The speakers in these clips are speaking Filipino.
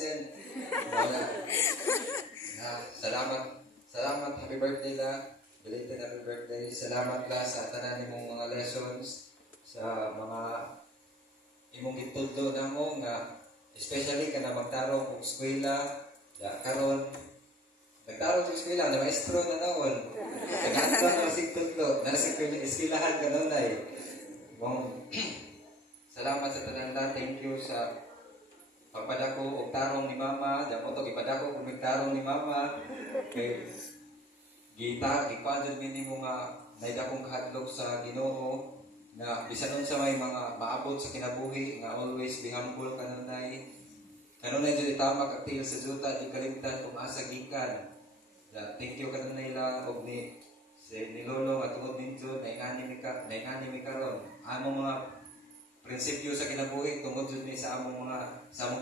lesson. Wala. Salamat, happy birthday la. Belated happy birthday. Salamat la sa tanan nimong mga lessons, sa mga imong gitudlo na mo nga, especially ka na magtarong kung eskwela, karon nagtarong sa eskwela, na maestro na nawon. Nag-atwa na masig tudlo, nasig ko yung eskwelahan ka nun ay. Salamat sa tanan la. Thank you sa pagpadako og tarong ni mama. Damo to gipadako kung tarong ni mama. Kay gipadod minimo nga naidakong kahadlok sa Ginoo na bisan unsa may mga maabot sa kinabuhi nga always be humble kanunay. Kanunay jud itama ka til sa juta di kalimtan kung asa gikan. Thank you kanunay lang og ni Lolo at tungod ninyo naingani mi karon. Among mga prinsipyo sa kinabuhi tungod jud ni sa among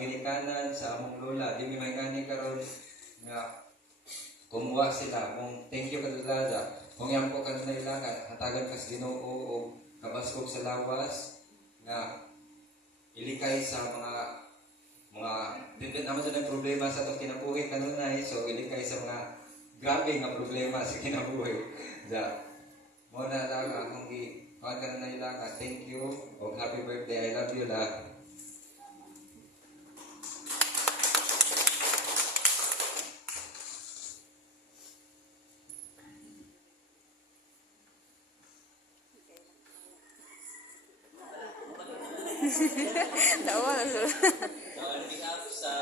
ginikanan, sa among lola, di mi maingani karon nga kumuha sila. Kung thank you kadulada, kung yan po kanunay lang hatagan kas Ginoo o kabaskog sa lawas nga ilikay sa mga dindin naman dyan ang problema sa itong kinabuhi kanunay, so ilikay sa mga grabe nga problema sa kinabuhi. Muna lang akong kanunay lang, thank you o happy birthday, I love you lang. Tawa na sila. On behalf sa